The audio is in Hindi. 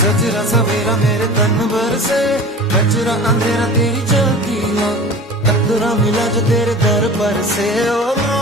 सजरा सवेरा मेरे तन भर से, कचरा अंधेरा तेरी चलती हो, कतरा मिला जो तेरे दर पर से। ओ